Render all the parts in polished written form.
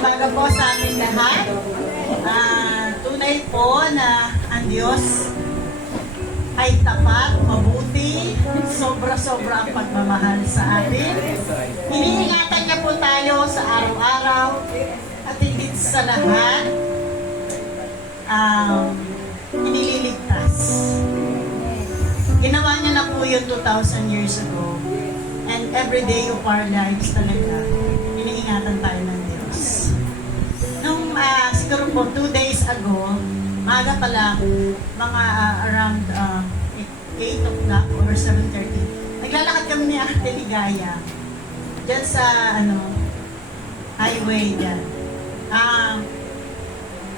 umaga po sa amin lahat. Tunay po na ang Diyos ay tapat, mabuti, sobra-sobra ang pagmamahal sa atin. Iniingatan niya po tayo sa araw-araw at higit sa lahat, inililigtas. Ginawa niya na po yun 2,000 years ago. And every day of our lives talaga, iniingatan tayo ng Diyos. Nung siguro po 2 days ago, maaga pa lang, mga around 8 o'clock or 7:30, naglalakad kami ni Ate Ligaya dyan sa highway dyan.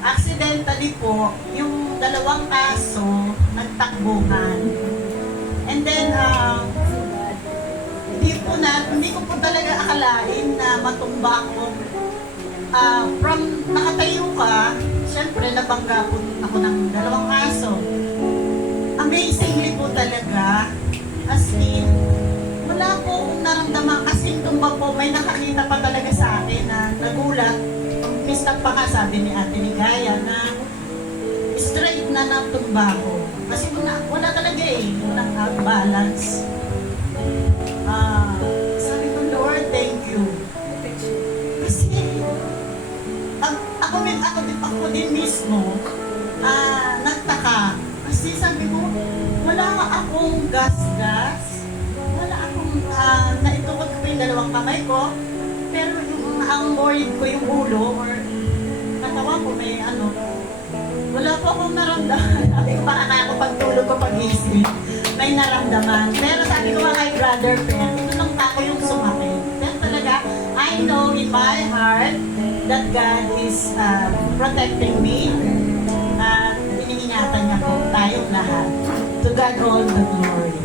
Accidentally po, yung dalawang aso nagtakbuhan. And then, hindi ko po talaga akalain na matumba ako. From nakatayo ka, syempre nabangga po ako ng dalawang aso. Amazingly po talaga, as in, wala po akong naramdaman, as in tumba po, may nakakita pa talaga sa akin na nagulat. Mistake pa nga sabi ni Ate Ligaya na straight na natumba ko. Kasi wala talaga walang out-balance. Sabi ko, Lord, thank you. Kasi, ako din mismo, nagtaka. Kasi sabi ko, wala akong gas-gas. Wala akong, naitukot ko yung dalawang kamay ko. Pero ang worried ko yung ulo or katawan ko may wala po akong naramdaman. Sabi ko, baka na ako pagtulog ko pag-isip. May naramdaman. Pero sabi ko kay Brother Pen, ito lang ako yung sumakit. Pero talaga, I know in my heart that God is protecting me. At iniingatan niya po tayong lahat. To God all the glory.